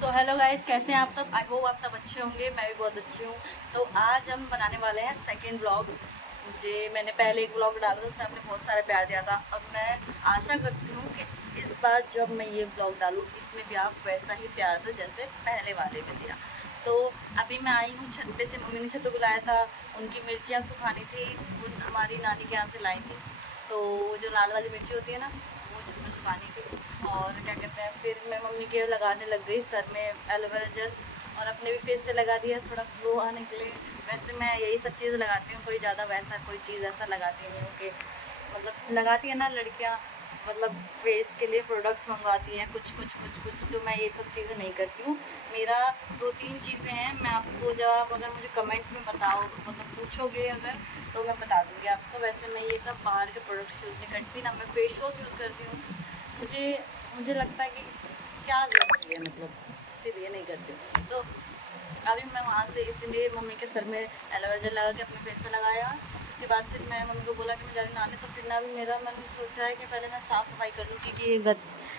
So hello guys, कैसे हैं आप सब। आई होप आप सब अच्छे होंगे, मैं भी बहुत अच्छी हूँ। तो आज हम बनाने वाले हैं सेकंड व्लॉग। मैंने पहले एक व्लॉग डाला था, उसमें आपने बहुत सारा प्यार दिया था। अब मैं आशा करती हूँ कि इस बार जब मैं ये व्लॉग डालूँ, इसमें भी आप वैसा ही प्यार दो जैसे पहले वाले में दिया। तो अभी मैं आई हूँ छत पे से, मम्मी ने छत पे बुलाया था, उनकी मिर्चियाँ सुखानी थी, उन हमारी नानी के यहाँ से लाई थी। तो जो लाल वाली मिर्ची होती है ना, वो छत पे सुखानी थी। और क्या कहते हैं, फिर मैं मम्मी के लगाने लग गई सर में एलोवेरा जेल, और अपने भी फेस पे लगा दिया थोड़ा ग्लो आने के लिए। वैसे मैं यही सब चीज़ लगाती हूँ, कोई ज़्यादा वैसा कोई चीज़ ऐसा लगाती नहीं हूँ कि मतलब लगाती है ना लड़कियाँ, मतलब फेस के लिए प्रोडक्ट्स मंगवाती हैं कुछ। तो मैं ये सब चीज़ें नहीं करती हूँ। मेरा 2-3 चीज़ें हैं, मैं आपको जब आप अगर मुझे कमेंट में बताओ, मतलब पूछोगे अगर, तो मैं बता दूँगी आपको। वैसे मैं ये सब बाहर के प्रोडक्ट्स यूज़ नहीं करती ना, मैं फेस वॉश यूज़ करती हूँ। मुझे लगता है कि क्या ज़रूरी है, मतलब इसीलिए नहीं करती। तो अभी मैं वहाँ से इसीलिए मम्मी के सर में एलोवेरा जेल लगा के अपने फेस पे लगाया। उसके बाद फिर मैं मम्मी को बोला कि मैं जा रही नहाने। तो फिर ना भी मेरा मन सोच रहा है कि पहले मैं साफ़ सफाई कर लूँ, क्योंकि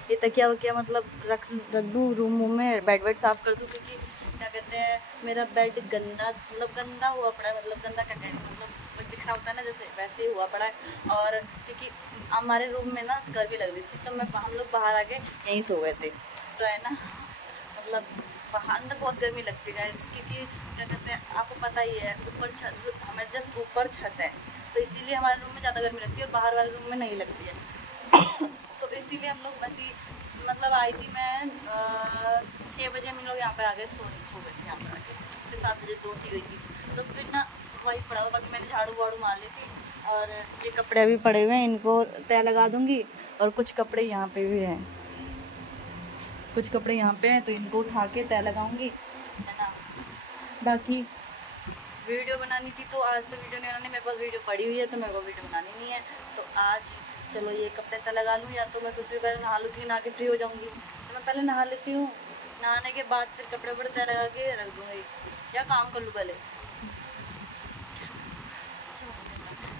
ये तकिया वकिया मतलब रख दूँ रूम में, बेड वेड साफ़ कर दूँ, क्योंकि क्या कहते हैं मेरा बेड गंदा हुआ पड़ा है। मतलब गंदा क्या कहें, मतलब बिखरा होता है ना, जैसे वैसे ही हुआ पड़ा है। और क्योंकि हमारे रूम में ना गर्मी लग रही थी, तो हम लोग बाहर आके यहीं सो गए थे। तो है ना, मतलब बाहर अंदर बहुत गर्मी लगती है, क्योंकि क्या कहते हैं आपको पता ही है, ऊपर छत, हमारे जस्ट ऊपर छत है, तो इसीलिए हमारे रूम में ज़्यादा गर्मी लगती है और बाहर वाले रूम में नहीं लगती है। तो इसीलिए हम लोग बस ही मतलब आई थी मैं 6 बजे हम लोग यहाँ पर आ गए, सो गए थे यहाँ पर आके। फिर 7 बजे तो उठी गई थी। तो फिर ना वही पड़ा हुआ, बाकी मैंने झाड़ू वाड़ू मार ली थी। और ये कपड़े अभी पड़े हुए हैं, इनको तय लगा दूँगी। और कुछ कपड़े यहाँ पे भी हैं, कुछ कपड़े यहाँ पे हैं, तो इनको उठा के तय लगाऊंगी, है ना। बाकी वीडियो बनानी थी, तो आज तो वीडियो नहीं बनानी, मेरे पास वीडियो पड़ी हुई है, तो मेरे को वीडियो बनानी नहीं है। तो आज चलो ये कपड़े तय लगा लूँ, या तो मैं सोच रही पहले नहा लूँ, कि नहा के फ्री हो जाऊँगी, तो मैं पहले नहा लेती हूँ। नहाने के बाद फिर कपड़े वपड़े तय लगा के रख दूँगी, या काम कर लूँ पहले।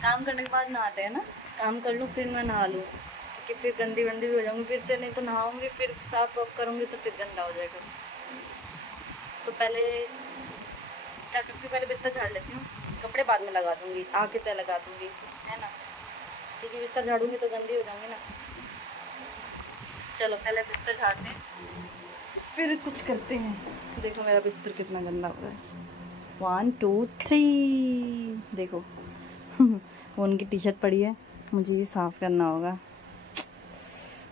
काम करने के बाद नहाते हैं ना, काम कर लूँ फिर मैं नहा लूँ, कि फिर गंदी वंदी भी हो जाऊँगी फिर से, नहीं तो नहाऊँगी फिर साफ वाफ करूँगी तो फिर गंदा हो जाएगा। तो पहले क्या करती हूँ, पहले बिस्तर झाड़ लेती हूँ, कपड़े बाद में लगा दूँगी, आके तय लगा दूँगी, है ना, क्योंकि बिस्तर झाड़ूँगी तो गंदी हो जाऊँगी ना। चलो पहले बिस्तर झाड़ते हैं, फिर कुछ करते हैं। देखो मेरा बिस्तर कितना गंदा हो रहा है। 1 2 3 देखो। वो उनकी टी शर्ट पड़ी है, मुझे ये साफ़ करना होगा।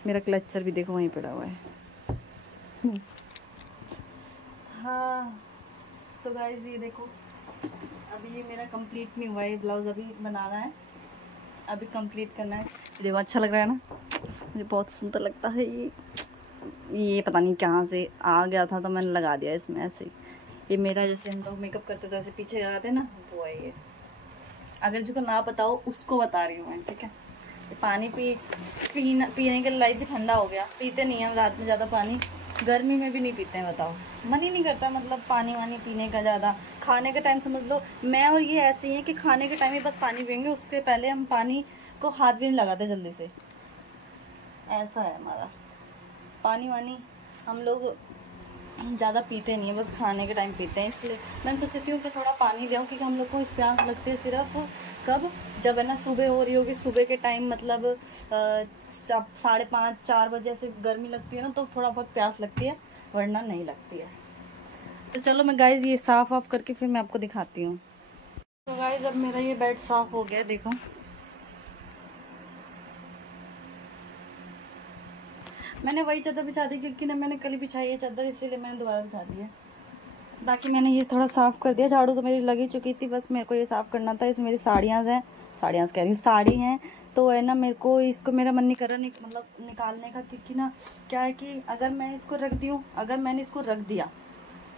मेरा क्लचर भी देखो वहीं पड़ा हुआ है। हाँ सो गाइस, ये देखो अभी ये मेरा कंप्लीट नहीं हुआ है, ब्लाउज़ अभी बनाना है, अभी कंप्लीट करना है। देखो अच्छा लग रहा है ना, मुझे बहुत सुंदर लगता है ये पता नहीं कहाँ से आ गया था, तो मैंने लगा दिया इसमें ऐसे। ये मेरा जैसे हम लोग मेकअप करते थे ऐसे पीछे लगाते हैं ना, वो है ये। अगर जिसको ना बताओ उसको बता रही हूँ मैं, ठीक है। पानी पीने के लाई थी, ठंडा हो गया, पीते नहीं हैं रात में ज़्यादा पानी, गर्मी में भी नहीं पीते हैं, बताओ मन ही नहीं करता मतलब पानी वानी पीने का ज़्यादा। खाने के टाइम समझ लो मैं और ये ऐसे ही हैं कि खाने के टाइम ही बस पानी पियेंगे, उसके पहले हम पानी को हाथ भी नहीं लगाते जल्दी से, ऐसा है हमारा। पानी वानी हम लोग ज़्यादा पीते नहीं है, बस खाने के टाइम पीते हैं। इसलिए मैं सोचती हूँ कि थोड़ा पानी ले आऊँ, क्योंकि हम लोग को इस प्यास लगती है सिर्फ कब, जब है ना सुबह हो रही होगी, सुबह के टाइम मतलब 5:30 4 बजे से गर्मी लगती है ना, तो थोड़ा बहुत प्यास लगती है, वरना नहीं लगती है। तो चलो मैं गाइज ये साफ़ ऑफ करके फिर मैं आपको दिखाती हूँ। तो गाइज अब मेरा ये बेड साफ़ हो गया, देखो मैंने वही चादर बिछा दी, क्योंकि ना मैंने कल ही बिछाई है चादर, इसीलिए मैंने दोबारा बिछा दी है। बाकी मैंने ये थोड़ा साफ़ कर दिया, झाड़ू तो मेरी लगी चुकी थी, बस मेरे को ये साफ़ करना था। इसमें मेरी साड़ियाँ हैं, साड़ियाँ कह रही हूँ, साड़ी हैं, तो है ना मेरे को इसको, मेरा मन नहीं कर रहा मतलब निकालने का, क्योंकि ना क्या है कि अगर मैं इसको रख दी हूँ, अगर मैंने इसको रख दिया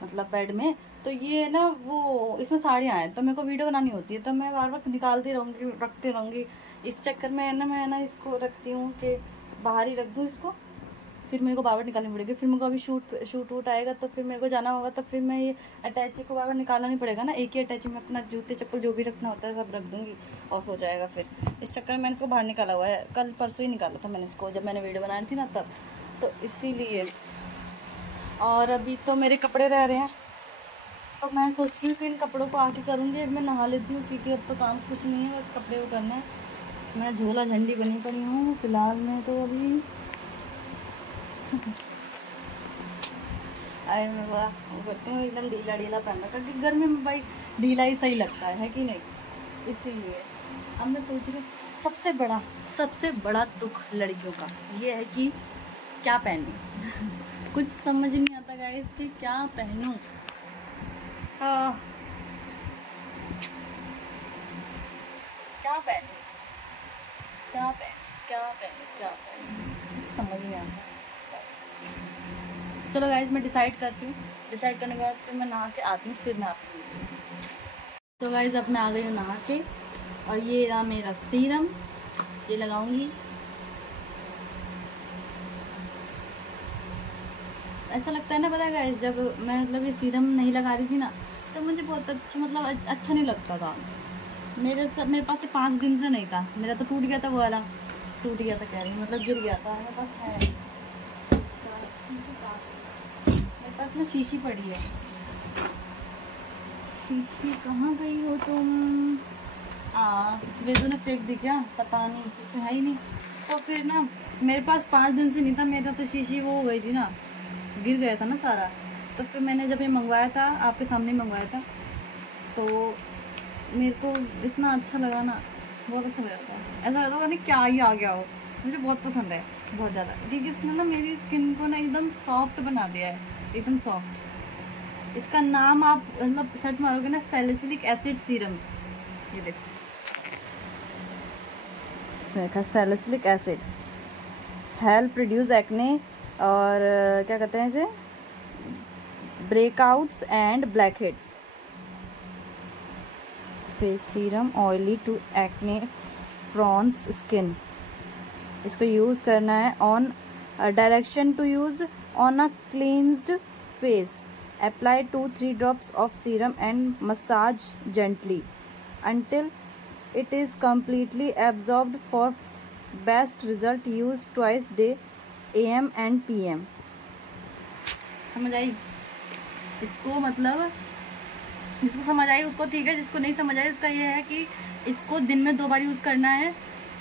मतलब बेड में, तो ये ना वो इसमें साड़ियाँ हैं, तो मेरे को वीडियो बनानी होती है, तो मैं बार बार निकालती रहूँगी, रखती रहूँगी। इस चक्कर में है ना मैं ना इसको रखती हूँ कि बाहर ही रख दूँ इसको, फिर मेरे को बार बार निकालनी पड़ेगी। फिर मेरे को अभी शूट वूट आएगा, तो फिर मेरे को जाना होगा, तो फिर मैं ये अटैची को बार बार निकालना नहीं पड़ेगा ना, एक ही अटैची में अपना जूते चप्पल जो भी रखना होता है सब रख दूँगी और हो जाएगा। फिर इस चक्कर में मैंने इसको बाहर निकाला हुआ है, कल परसों ही निकाला था मैंने इसको, जब मैंने वीडियो बनाई थी ना तब, तो इसीलिए। और अभी तो मेरे कपड़े रह रहे हैं, तो मैं सोच रही हूँ कि इन कपड़ों को आके करूँगी। अब मैं नहा लेती हूँ क्योंकि अब तो काम कुछ नहीं है, बस कपड़े को करना है। मैं झोला झंडी बनी पड़ी हूँ फिलहाल में तो अभी। आए मैं बड़ा वो करती हूँ, एकदम ढीला ढीला पहनना, क्योंकि गर्मी में भाई ढीला ही सही लगता है कि नहीं, इसीलिए। अब मैं सोच रही हूँ सबसे बड़ा दुख लड़कियों का ये है कि क्या पहनूं। कुछ समझ नहीं आता गाइस कि क्या पहनूं। क्या पहनूं समझ नहीं आता। चलो गाइस मैं डिसाइड करती हूँ, डिसाइड करने के बाद फिर मैं नहा के आती हूँ, फिर मैं आपसे मिलती हूँ। तो गाइस अब मैं आ गई हूँ नहा के, और ये रहा मेरा सीरम, ये लगाऊंगी। ऐसा लगता है ना, पता है गाइस, जब मैं मतलब ये सीरम नहीं लगा रही थी ना, तो मुझे बहुत अच्छा मतलब अच्छा नहीं लगता था। मेरे पास से 5 दिन से नहीं था, मेरा तो टूट गया था, वो वाला टूट गया था कह रही, मतलब गिर गया था। मेरे पास है, मेरे पास ना शीशी पड़ी है। शीशी कहाँ गई हो तुम? वेदू ने फेंक दी क्या, पता नहीं, इसमें है ही नहीं। तो फिर ना मेरे पास 5 दिन से नहीं था, मेरा तो शीशी वो हो गई थी ना, गिर गया था ना सारा। तो फिर मैंने जब ये मंगवाया था, आपके सामने मंगवाया था, तो मेरे को इतना अच्छा लगा ना, बहुत अच्छा लगा था। ऐसा लगा था नहीं क्या ही आ गया हो। मुझे बहुत पसंद है, बहुत ज़्यादा, क्योंकि इसने ना मेरी स्किन को ना एकदम सॉफ्ट बना दिया है, एकदम सॉफ्ट। इसका नाम आप मतलब सर्च मारोगे ना, सैलिसिलिक एसिड सीरम, ये देखो इसमें लिखा salicylic acid, help reduce acne, और क्या कहते हैं इसे, breakouts and blackheads, face serum oily to acne prones skin. इसको यूज़ करना है on direction to use on a cleansed face, apply 2-3 drops of serum and massage gently until it is completely absorbed. For best result use twice day, AM and PM। समझ आई इसको, मतलब जिसको समझ आई उसको ठीक है, जिसको नहीं समझ आई उसका ये है कि इसको दिन में 2 बार यूज़ करना है,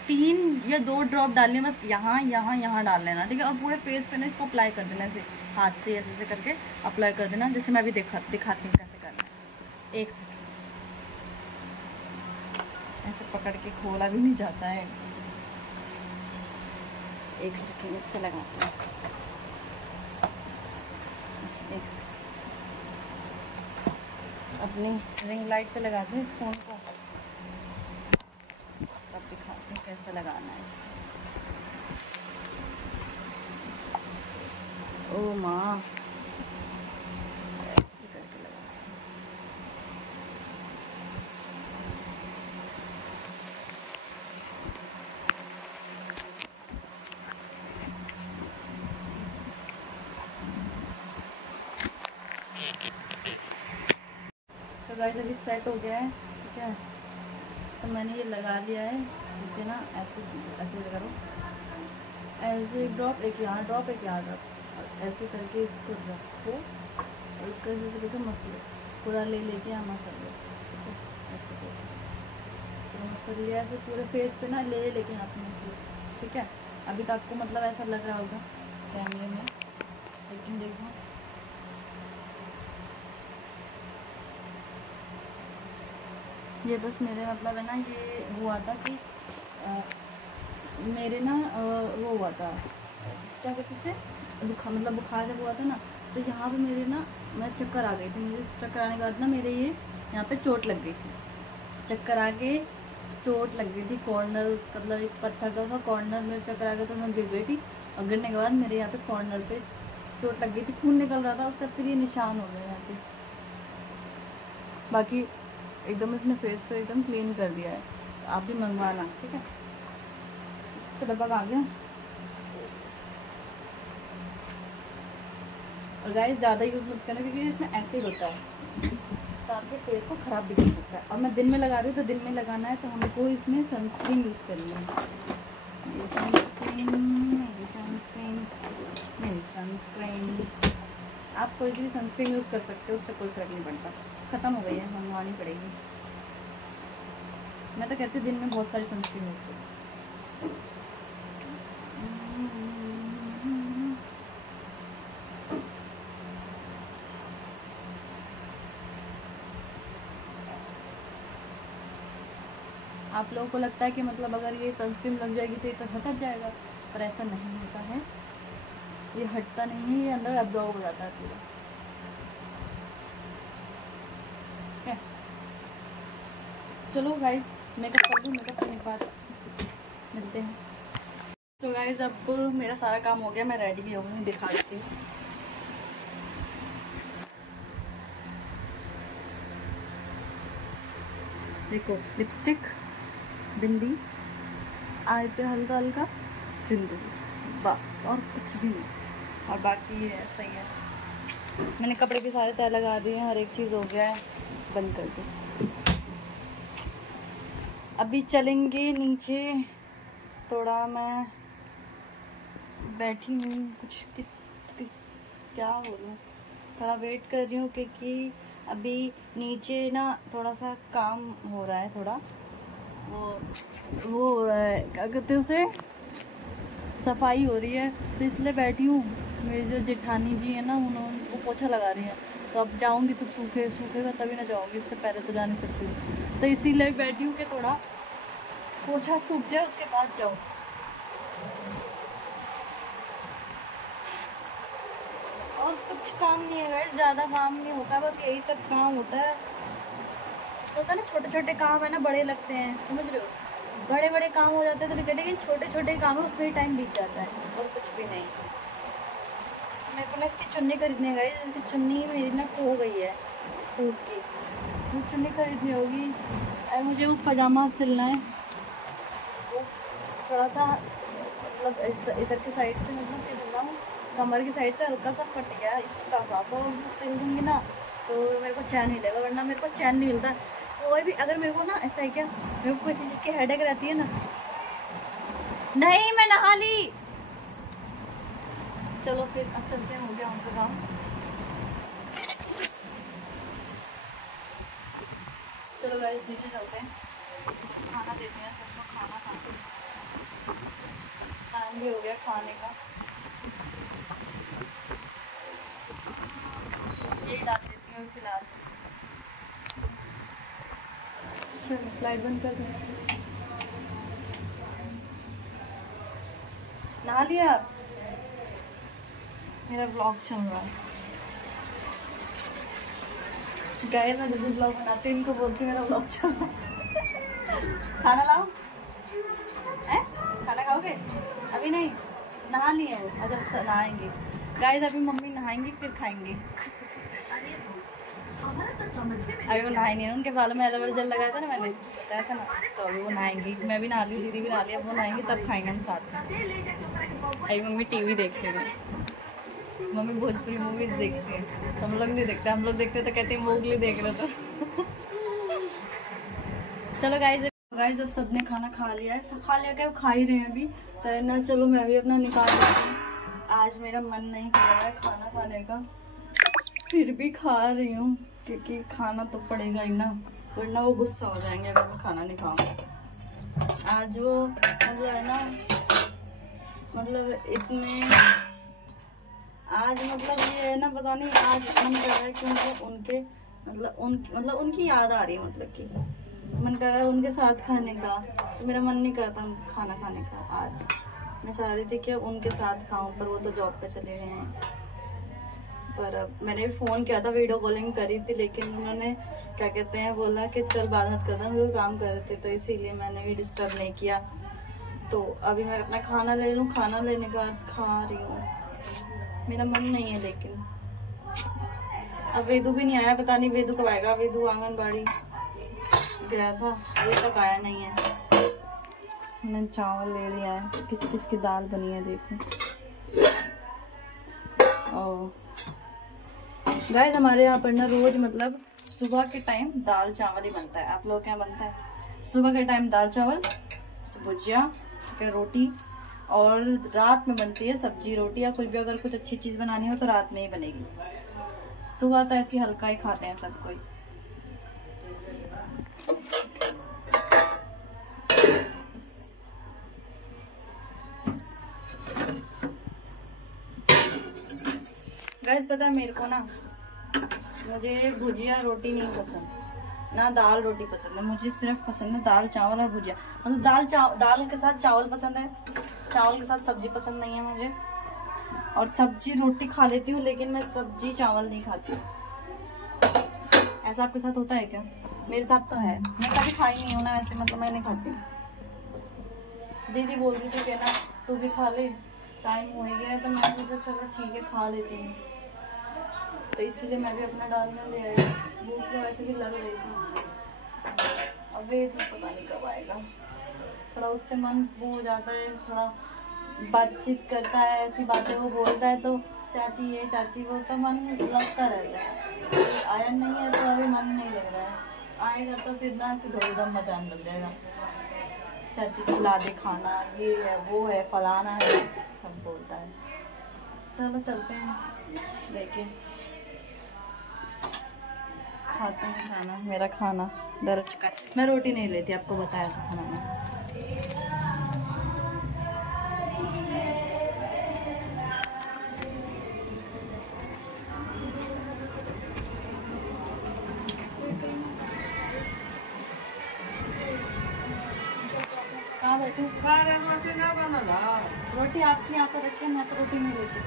3 या 2 ड्रॉप डालने, बस यहाँ डाल लेना, ठीक है। और पूरे फेस पे ना इसको अप्लाई कर देना, ऐसे हाथ से ऐसे करके अप्लाई कर देना, जैसे मैं अभी दिखाती हूँ कैसे करना है। एक सेकेंड, ऐसे पकड़ के खोला भी नहीं जाता है। एक सेकेंड, इस पे लगाते हैं, एक सेकेंड, अपनी रिंग लाइट पे लगाते हैं इस फोन को, अब दिखाते हैं कैसे लगाना है इसको। ओ माँ, ऐसे करके लगाते हैं। तो गाइस अभी सेट हो गया है, ठीक है। तो मैंने ये लगा लिया है, जिसे ना ऐसे ऐसे करो, ऐसे एक ड्रॉप, एक यहाँ ड्रॉप, एक यहाँ ड्रॉप, ऐसे करके इसको रखो, और इसको ऐसे करके मसल पूरा लेके यहाँ मसल लो, ऐसे करके मसल लिया, ऐसे पूरे फेस पे ना लेके यहाँ पे मसल, ठीक है। अभी तो आपको मतलब ऐसा लग रहा होगा कैमरे में, लेकिन देखो ये बस मेरे मतलब है ना, ये हुआ था कि मेरे ना वो हुआ था, क्या कहते से बुखार जब हुआ था ना, तो यहाँ पे मेरे ना मैं चक्कर आ गई थी, मुझे चक्कर आने के बाद ना मेरे ये यहाँ पे चोट लग गई थी, चक्कर आके चोट लग गई थी, कॉर्नर मतलब एक पत्थर का कॉर्नर में चक्कर आ गया, तो मैं गिर गई थी, और गिरने के बाद मेरे यहाँ पे कॉर्नर पे चोट लग गई थी, खून निकल रहा था उसका, फिर ये निशान हो गया यहाँ पे। बाकी एकदम इसने फेस को एकदम क्लीन कर दिया है, तो आप भी मंगवाना, ठीक है। इसका डब्बा आ गया। और गाइस ज़्यादा यूज़ मत करना, क्योंकि इसमें एसिड होता है, तो आपके फेस को ख़राब भी कर सकता है। और मैं दिन में लगा रही हूँ, तो दिन में लगाना है, तो हमको इसमें सनस्क्रीन यूज़ करनी है। ये सनस्क्रीन, आप कोई भी सनस्क्रीन यूज़ कर सकते हो, उससे कोई फर्क नहीं पड़ता। ख़त्म हो गई है, मंगवानी पड़ेगी। मैं तो कहती हूँ दिन में बहुत सारी सनस्क्रीन यूज़ करो। आप लोगों को लगता है कि मतलब अगर ये सनस्क्रीन लग जाएगी तो ये तो हट जाएगा, पर ऐसा नहीं होता है। ये हटता नहीं है, ये अंदर एब्जॉर्ब हो जाता है पूरा। चलो गाइस, मेकअप कर दूँ, मेकअप करने के बाद मिलते हैं। तो गाइस अब मेरा सारा काम हो गया, मैं रेडी भी हो गई, दिखा देती हूँ। देखो, लिपस्टिक, बिंदी, आई पे हल्का हल्का सिंदूर, बस और कुछ भी नहीं। और बाकी ऐसा ही है। मैंने कपड़े भी सारे तय लगा दिए हैं, हर एक चीज़ हो गया है, बंद कर दो। अभी चलेंगे नीचे, थोड़ा मैं बैठी हूँ, कुछ किस क्या बोलूँ, थोड़ा वेट कर रही हूँ क्योंकि अभी नीचे ना थोड़ा सा काम हो रहा है, थोड़ा वो क्या कहते हैं उसे, सफाई हो रही है, तो इसलिए बैठी हूँ। मेरी जो जेठानी जी है ना, उन्होंने वो पोछा लगा रही है, तो अब जाऊँगी तो सूखेगा तभी ना जाऊँगी, इससे पहले तो जा नहीं सकती। तो इसीलिए बैठी हूँ कि थोड़ा पोछा सूख जाए, उसके बाद जाऊँ। और कुछ काम नहीं है गाइस, ज़्यादा काम नहीं होता, बस यही सब काम होता है। होता है ना, छोटे छोटे काम है ना, बड़े लगते हैं, समझ रहे हो। बड़े बड़े काम हो जाते हैं तो लेकिन छोटे छोटे काम है, उसमें ही टाइम बीत जाता है, और कुछ भी नहीं। मेरे को ना इसकी चुन्नी खरीदने गई, इसकी चुन्नी मेरी ना खो गई है सूट की, वो चुन्नी खरीदनी होगी। और मुझे वो पजामा सिलना है, वो थोड़ा सा मतलब इधर की साइड से, मतलब क्या बोल रहा हूँ, कमर की साइड से हल्का सा फट गया इतना सा, तो सिल दूँगी ना तो मेरे को चैन मिलेगा, वरना मेरे को चैन नहीं मिलता। कोई भी अगर मेरे को ना ऐसा है क्या, मेरे को किसी चीज़ की हेडेक रहती है ना, नहीं मैं नहा ली। चलो फिर अब चलते हैं, हो गया उनका काम। चलो गाइस नीचे चलते हैं, खाना देते हैं सबको, खाना खाते हैं, टाइम भी हो गया खाने का। ये डाल देती हूँ फिलहाल। चलो लाइट बंद कर दें। नहा लिया? मेरा ब्लॉग चल रहा है गाइस, मैं जब भी ब्लॉग बनाती हूँ इनको बोलती हूँ मेरा ब्लॉग चल रहा है। खाना लाओ, हैं? खाना खाओगे? अभी नहीं, नहा लिए वो, अच्छा नहाएंगे गाइस, अभी मम्मी नहाएंगी फिर खाएंगे। अभी वो नहाई नहीं है, उनके बालों में एलोवेरा जेल लगाया था ना मैंने, बताया था ना, तो अभी वो नहाएंगी। मैं भी नहा ली, दीदी भी नहा ली, अब वो नहाएंगी तब खाएंगे हम साथ में। अभी मम्मी टीवी देखते हैं, मम्मी भोजपुरी मूवीज देखती हैं, हम लोग नहीं देखते, हम लोग देखते तो कहते हैं मोगली देख रहे तो। चलो गाइस अब सबने खाना खा लिया है, सब खा लिया क्या, खा ही रहे हैं अभी, तो ना चलो मैं भी अपना निकाल लेती हूँ। आज मेरा मन नहीं कर रहा है खाना खाने का, फिर भी खा रही हूँ क्योंकि खाना तो पड़ेगा ही ना, वरना वो गुस्सा हो जाएंगे अगर मैं खाना नहीं खाऊंगा। आज वो मतलब है ना, मतलब इतने आज मतलब ये है ना, पता नहीं आज मन कर रहा है कि उनके मतलब उनकी याद आ रही है, मतलब कि मन कर रहा है उनके साथ खाने का, तो मेरा मन नहीं करता खाना खाने का। आज मैं चाह रही थी कि उनके साथ खाऊं, पर वो तो जॉब पे चले गए हैं। पर मैंने भी फ़ोन किया था, वीडियो कॉलिंग करी थी, लेकिन उन्होंने क्या कहते हैं बोला कि चल बाद मत करता, वो काम कर रहे थे, तो इसीलिए मैंने भी डिस्टर्ब नहीं किया। तो अभी मैं अपना खाना ले लूँ, खाना लेने के बाद खा रही हूँ। मेरा मन नहीं है, लेकिन अब वेदू भी नहीं आया, पता नहीं वेदू कब आएगा। वेदू आंगनबाड़ी गया था, अभी तक आया नहीं है। मैंने चावल ले लिया है, किस चीज़ की दाल बनी है देखो। और गाइस हमारे यहाँ पर ना रोज मतलब सुबह के टाइम दाल चावल ही बनता है। आप लोग क्या बनता है? सुबह के टाइम दाल चावल, भुजिया, रोटी, और रात में बनती है सब्जी रोटी, या कुछ भी अगर कुछ अच्छी चीज़ बनानी हो तो रात में ही बनेगी। सुबह तो ऐसी हल्का ही खाते हैं सब कोई। गाइस पता है मेरे को ना, मुझे भुजिया रोटी नहीं पसंद, ना दाल रोटी पसंद है, मुझे सिर्फ पसंद है दाल चावल और भुजिया। मतलब दाल के साथ चावल पसंद है, चावल के साथ सब्जी पसंद नहीं है मुझे। और सब्जी रोटी खा लेती हूँ, लेकिन मैं सब्जी चावल नहीं खाती हूँ। ऐसा आपके साथ होता है क्या? मेरे साथ तो है, मैं कभी खाई नहीं हूँ ना ऐसे, मतलब मैं नहीं खाती। दीदी बोल रही थी कहना तू भी खा ले, टाइम हो गया है, तो मैं सोचा चलो ठीक है खा लेती हूँ, तो इसलिए मैं भी अपना डालना ले आई। भूख तो वैसे भी लग रही थी, अबे तो पता नहीं कब आएगा। थोड़ा उससे मन वो हो जाता है, थोड़ा बातचीत करता है, ऐसी बातें वो बोलता है तो चाची ये चाची वो, तो मन लगता रहता है। आया नहीं है तो अभी मन नहीं लग रहा है, आएगा तो फिर ना ऐसे धोम मचाने लग जाएगा। चाची खिला दे खाना, ये है वो है फलाना है, सब बोलता है। चलो चलते हैं, देखे खाते हैं खाना। मेरा खाना डर चुका है, मैं रोटी नहीं लेती, आपको बताया था खाना में। कहाँ बैठूं? रोटी ना बना, रोटी आपके यहाँ पर रखिए, मैं तो रोटी नहीं लेती।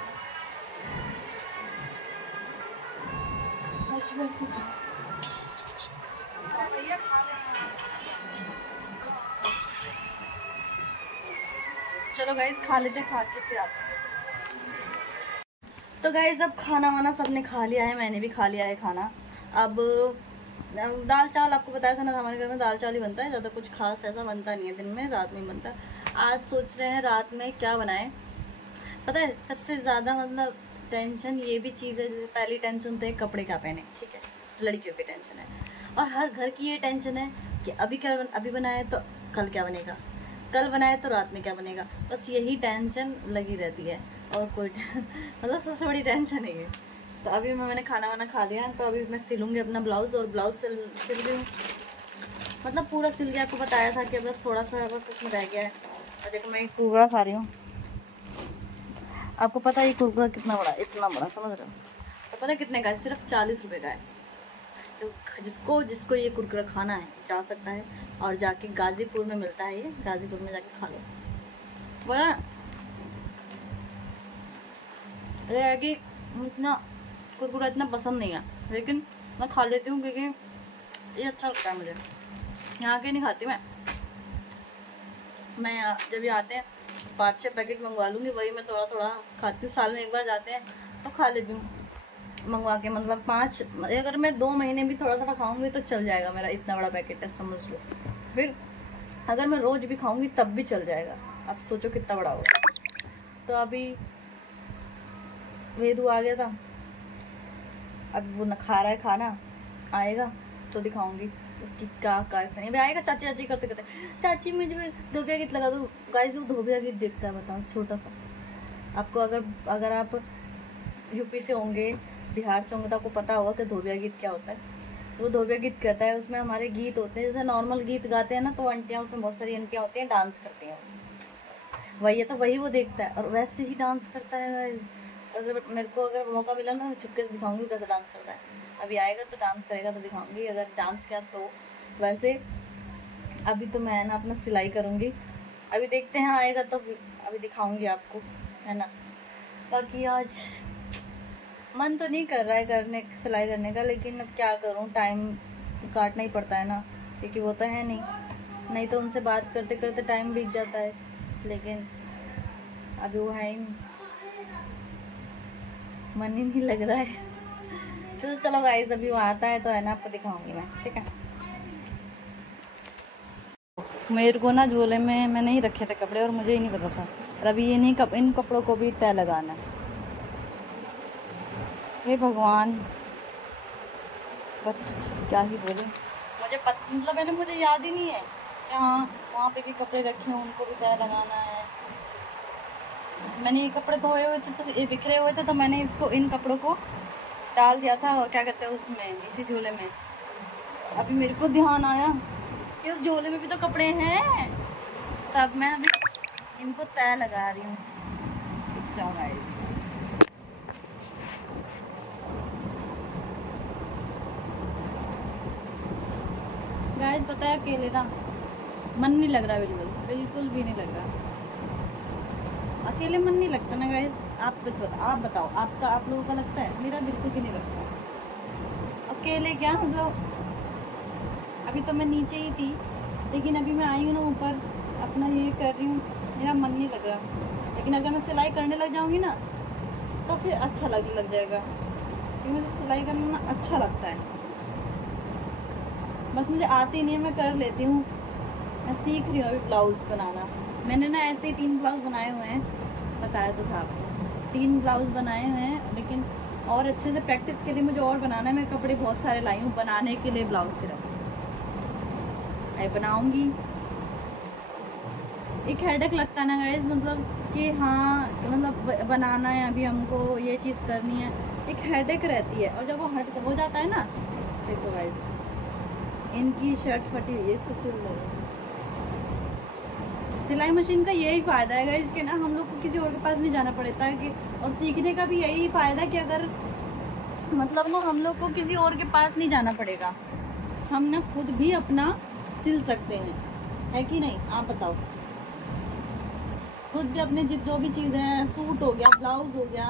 चलो गाइस खा लेते, खा के फिर आते हैं। तो गाइस अब खाना वाना सबने खा लिया है, मैंने भी खा लिया है खाना। अब दाल चावल आपको बताया था ना, हमारे घर में दाल चावल ही बनता है, ज़्यादा कुछ खास ऐसा बनता नहीं है दिन में, रात में बनता है। आज सोच रहे हैं रात में क्या बनाएं। पता है सबसे ज़्यादा मतलब टेंशन ये भी चीज़ है, जैसे पहली टेंशन तो है कपड़े क्या पहने, ठीक है, लड़कियों की टेंशन है। और हर घर की ये टेंशन है कि अभी बनाए तो कल क्या बनेगा, कल बनाए तो रात में क्या बनेगा, बस यही टेंशन लगी रहती है। और कोई मतलब सबसे बड़ी टेंशन है ये। तो अभी मैंने खाना वाना खा लिया, तो अभी मैं सिलूँगी अपना ब्लाउज़, और ब्लाउज़ सिल रही हूँ, मतलब पूरा सिल गया। आपको बताया था कि बस थोड़ा सा बस उसमें रह गया है। और देखो मैं कुरकुरा खा रही हूँ, आपको पता है ये कुरकुरा कितना बड़ा, इतना बड़ा, समझ रहे हो? तो पता है कितने का है? सिर्फ 40 रुपये का है। तो जिसको ये कुरकुरा खाना है जा सकता है, और जाके गाजीपुर में मिलता है, ये गाजीपुर में जाके खा लो। बोला है कि इतना कुरकुरा इतना पसंद नहीं है, लेकिन मैं खा लेती हूँ क्योंकि ये अच्छा लगता है मुझे। यहाँ के नहीं खाती मैं जब ये आते हैं 5-6 पैकेट मंगवा लूँगी, वही मैं थोड़ा थोड़ा खाती हूँ। साल में एक बार जाते हैं तो खा लेती हूँ मंगवा के, मतलब 5, अगर मैं 2 महीने भी थोड़ा थोड़ा खाऊंगी तो चल जाएगा मेरा, इतना बड़ा पैकेट है समझ लो। फिर अगर मैं रोज़ भी खाऊंगी तब भी चल जाएगा, आप सोचो कितना बड़ा होगा। तो अभी वेदू आ गया था, अब वो न खा रहा है खाना, आएगा तो दिखाऊंगी उसकी क्या नहीं। अभी आएगा चाची चाची करते करते, चाची मुझे धोबिया गीत लगा दो। गाइस वो धोबिया गीत देखता है, बताओ छोटा सा। आपको अगर आप यूपी से होंगे, बिहार से होंगे तो आपको पता होगा कि धोबिया गीत क्या होता है। तो वो धोबिया गीत कहता है, उसमें हमारे गीत होते हैं, जैसे नॉर्मल गीत गाते हैं ना, तो आंटियाँ, उसमें बहुत सारी आंटियाँ होती हैं, डांस करती हैं, वही है। तो वही वो देखता है और वैसे ही डांस करता है। अगर मेरे को अगर मौका मिला ना, मैं चुपके से दिखाऊंगी कैसे डांस करता है। अभी आएगा तो डांस करेगा तो दिखाऊंगी, अगर डांस किया तो। वैसे अभी तो मैं ना अपना सिलाई करूँगी, अभी देखते हैं आएगा तो अभी दिखाऊंगी आपको, है ना। बाकी आज मन तो नहीं कर रहा है सिलाई करने का, लेकिन अब क्या करूँ, टाइम काटना ही पड़ता है ना, क्योंकि वो तो है नहीं तो उनसे बात करते करते टाइम बीत जाता है, लेकिन अभी वो है ही नहीं, मन ही नहीं लग रहा है। तो चलो गाइस अभी वो आता है तो है ना, आपको दिखाऊंगी मैं, ठीक है। मेरे को ना झोले में मैंने ही रखे थे कपड़े और मुझे ही नहीं पता था, और अभी ये नहीं इन कपड़ों को भी तय लगाना है। हे भगवान, क्या ही बोले, मुझे मुझे याद ही नहीं है कि हाँ वहाँ पे भी कपड़े रखे हैं, उनको भी तय लगाना है। मैंने ये कपड़े धोए हुए थे तो ये बिखरे हुए थे, तो मैंने इन कपड़ों को डाल दिया था, और क्या कहते हैं उसमें, इसी झोले में। अभी मेरे को ध्यान आया कि उस झोले में भी तो कपड़े हैं, तब मैं अभी इनको तय लगा रही हूँ। जाओ गाइस, पता है अकेले ना मन नहीं लग रहा, बिल्कुल भी नहीं लग रहा। अकेले मन नहीं लगता ना गाइस। आप बताओ, आप लोगों का लगता है? मेरा बिल्कुल भी नहीं लगता अकेले। क्या मतलब, अभी तो मैं नीचे ही थी, लेकिन अभी मैं आई हूँ ना ऊपर, अपना ये कर रही हूँ, मेरा मन नहीं लग रहा। लेकिन अगर मैं सिलाई करने लग जाऊँगी ना तो फिर अच्छा लगने लग जाएगा, क्योंकि मुझे सिलाई करना ना अच्छा लगता है। बस मुझे आती नहीं है, मैं कर लेती हूँ। मैं सीख रही हूँ अभी ब्लाउज़ बनाना। मैंने ना ऐसे ही 3 ब्लाउज़ बनाए हुए हैं, बताया तो था आपको। 3 ब्लाउज़ बनाए हुए हैं, लेकिन और अच्छे से प्रैक्टिस के लिए मुझे और बनाना है। मैं कपड़े बहुत सारे लाई हूँ बनाने के लिए, ब्लाउज़ सिर्फ मैं बनाऊँगी। एक हेडेक लगता है ना गाइस, मतलब कि हाँ मतलब बनाना है, अभी हमको ये चीज़ करनी है, एक हेडेक रहती है। और जब वो हट हो जाता है ना, देखो गाइस इनकी शर्ट फटी हुई है, इसको सिल लो। सिलाई मशीन का यही फ़ायदा है गाइस कि ना हम लोग को किसी और के पास नहीं जाना पड़ता है, कि और सीखने का भी यही फ़ायदा है कि अगर मतलब ना हम लोग को किसी और के पास नहीं जाना पड़ेगा, हम ना खुद भी अपना सिल सकते हैं, है कि नहीं? आप बताओ। खुद भी अपने जो भी चीज़ें हैं, सूट हो गया, ब्लाउज़ हो गया,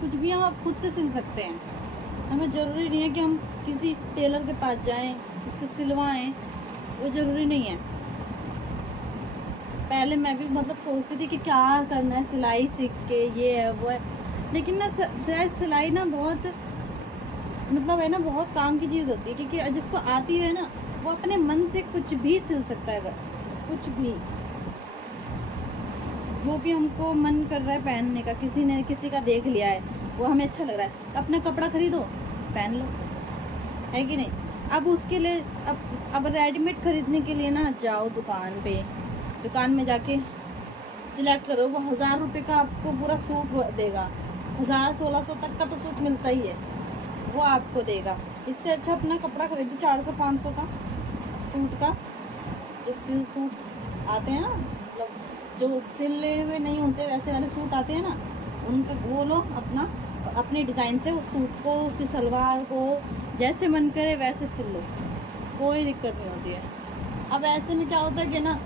कुछ भी हम आप खुद से सिल सकते हैं। हमें ज़रूरी नहीं है कि हम किसी टेलर के पास जाएं, उससे सिलवाएं, वो ज़रूरी नहीं है। पहले मैं भी मतलब सोचती थी कि क्या करना है, सिलाई सीख के ये है वो है, लेकिन ना शायद सिलाई ना बहुत मतलब है ना, बहुत काम की चीज़ होती है, क्योंकि जिसको आती है ना वो अपने मन से कुछ भी सिल सकता है, कुछ भी जो भी हमको मन कर रहा है पहनने का। किसी ने किसी का देख लिया है, वो हमें अच्छा लग रहा है, अपना कपड़ा खरीदो पहन लो, है कि नहीं? अब उसके लिए अब रेडीमेड खरीदने के लिए ना जाओ दुकान में जाके सिलेक्ट करो, वो 1000 रुपये का आपको पूरा सूट देगा। 1000-1600 तक का तो सूट मिलता ही है, वो आपको देगा। इससे अच्छा अपना कपड़ा खरीदो 400-500 का सूट का, जो सूट आते हैं ना, मतलब जो सिले हुए नहीं होते वैसे वाले सूट आते हैं ना, उनका वो लो, अपने डिज़ाइन से उस सूट को, उसकी सलवार को जैसे मन करे वैसे सिल लो, कोई दिक्कत नहीं होती है। अब ऐसे में क्या होता है कि ना,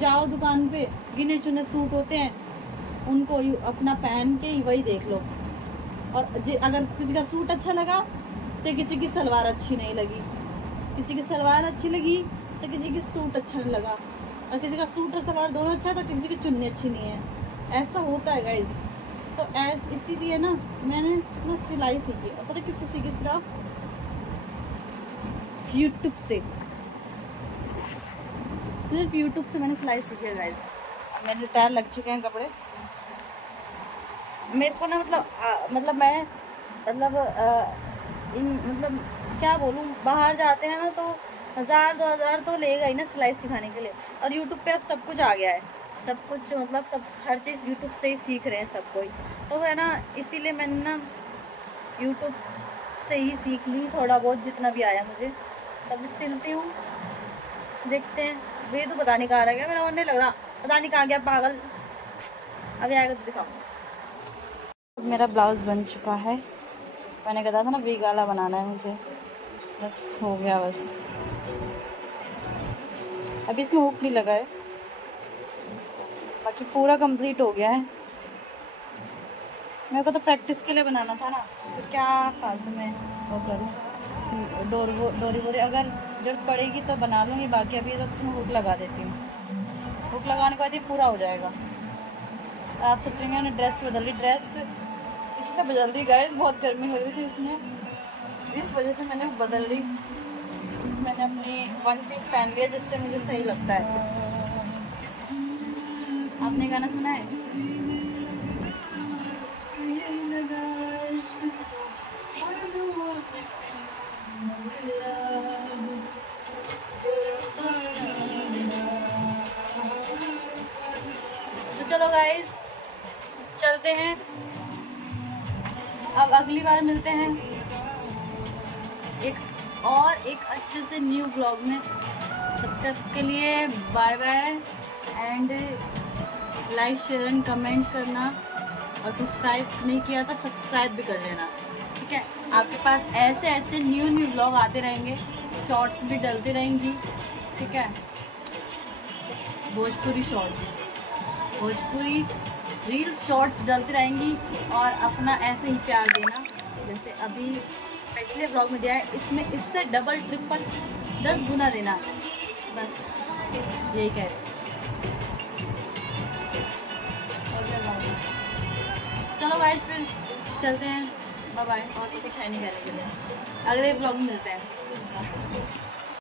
जाओ दुकान पे, गिने चुने सूट होते हैं, उनको अपना पहन के ही वही देख लो। और अगर किसी का सूट अच्छा लगा तो किसी की सलवार अच्छी नहीं लगी, किसी की सलवार अच्छी लगी तो किसी की सूट अच्छा नहीं लगा, और किसी का सूट और सलवार दोनों अच्छा तो किसी की चुन्नी अच्छी नहीं है। ऐसा होता है गाइज। तो इसीलिए ना मैंने ना सिलाई सीखी, और पता किससे सीखी? सिर्फ यूट्यूब से, सिर्फ यूट्यूब से मैंने सिलाई सीखी है गाइज। मेरे तैयार लग चुके हैं कपड़े। मेरे को ना मतलब मैं मतलब क्या बोलूँ, बाहर जाते हैं ना तो 1000-2000 तो लेगा ही ना सिलाई सिखाने के लिए। और यूट्यूब पे अब सब कुछ आ गया है, सब कुछ मतलब हर चीज़ यूट्यूब से ही सीख रहे हैं सब कोई, तो है ना, इसीलिए मैंने ना यूट्यूब से ही सीख ली थोड़ा बहुत, जितना भी आया मुझे तब सिलती हूँ। देखते हैं। ये तो पता नहीं कहाँ रह गया, मेरा मन नहीं लग रहा, पता नहीं कहाँ गया पागल। अभी आएगा तो दिखाऊँ। मेरा ब्लाउज़ बन चुका है, मैंने कहा था ना वी गला बनाना है मुझे, बस हो गया बस। अभी इसमें हुक नहीं लगा है, बाकी पूरा कंप्लीट हो गया है। मेरे को तो प्रैक्टिस के लिए बनाना था ना, तो क्या फालतू में वो करूँ, डोरी वोरी अगर जरूरत पड़ेगी तो बना लूँगी, बाकी अभी तो इसमें हुक लगा देती हूँ। हुक लगाने के बाद ये पूरा हो जाएगा। आप सोच रहे हैं मैंने ड्रेस बदल ली, ड्रेस इसलिए बदल रही गाइस, बहुत गर्मी लग रही थी उसमें, इस वजह से मैंने बदल ली। मैंने अपनी 1 पीस पहन लिया जिससे मुझे सही लगता है। आपने गाना सुना है? तो चलो गाइस चलते हैं। अब अब अगली बार मिलते हैं एक अच्छे से न्यू ब्लॉग में। तब तक के लिए bye bye and like share and comment करना, और सब्सक्राइब नहीं किया तो सब्सक्राइब भी कर लेना, ठीक है। आपके पास ऐसे ऐसे न्यू ब्लॉग आते रहेंगे, शॉर्ट्स भी डलती रहेंगी, ठीक है। Bhojpuri shorts, Bhojpuri reels shorts डलती रहेंगी, और अपना ऐसे ही प्यार देना जैसे अभी पिछले ब्लॉग में दिया है, इसमें इससे डबल ट्रिपल 10 गुना देना, बस यही कह रहे। चलो गाइस फिर चलते हैं, बाय बाय। और तो कुछ है नहीं कहने के लिए, अगले ब्लॉग में मिलते हैं।